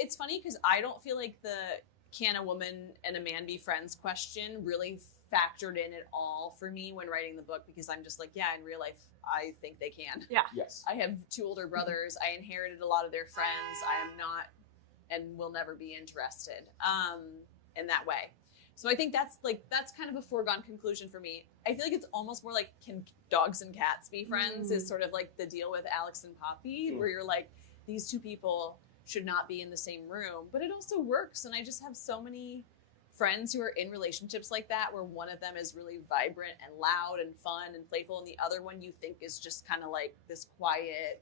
it's funny because I don't feel like the can a woman and a man be friends question really factored in at all for me when writing the book, because I'm just like, yeah, in real life, I think they can. Yeah. Yes. I have 2 older brothers. I inherited a lot of their friends. I am not and will never be interested in that way. So I think that's kind of a foregone conclusion for me. I feel like it's almost more like, can dogs and cats be friends is sort of like the deal with Alex and Poppy, where you're like, these 2 people should not be in the same room, but it also works. And I just have so many friends who are in relationships like that, where one of them is really vibrant and loud and fun and playful, and the other one you think is just kind of like this quiet,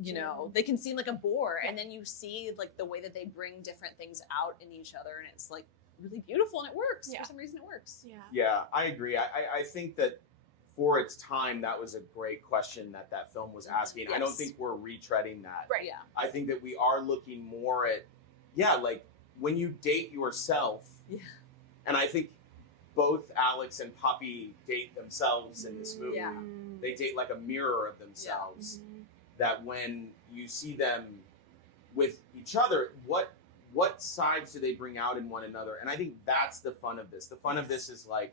you know, they can seem like a bore. And then you see like the way that they bring different things out in each other, and it's like really beautiful, and it works. For some reason it works. Yeah, I agree. I think that for its time, that was a great question that film was asking. I don't think we're retreading that. Right, yeah. I think that we are looking more at, like when you date yourself, and I think both Alex and Poppy date themselves in this movie. They date like a mirror of themselves. That when you see them with each other, what sides do they bring out in one another? And I think that's the fun of this. The fun of this is like,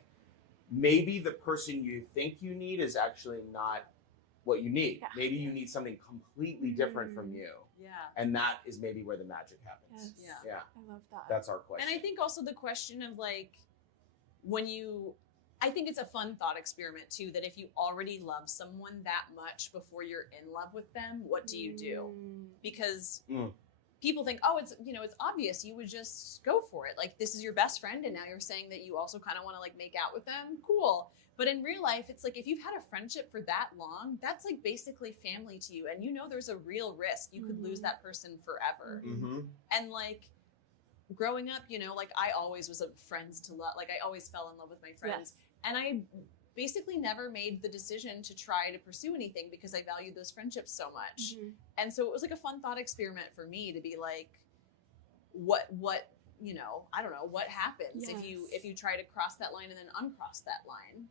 maybe the person you think you need is actually not what you need. Yeah. Maybe you need something completely different from you. Yeah. And that is maybe where the magic happens. Yes. Yeah. I love that. That's our question. And I think also the question of like, I think it's a fun thought experiment too, that if you already love someone that much before you're in love with them, what do you do? Because people think, oh, it's obvious. You would just go for it. Like, this is your best friend, and now you're saying that you also kind of want to like make out with them. Cool. But in real life, it's like, if you've had a friendship for that long, that's like basically family to you. And you know there's a real risk. You could lose that person forever. And like, growing up, like I always was a friends to love. Like, I always fell in love with my friends. And I basically never made the decision to try to pursue anything because I valued those friendships so much. And so it was like a fun thought experiment for me to be like, what I don't know, what happens if you try to cross that line and then uncross that line.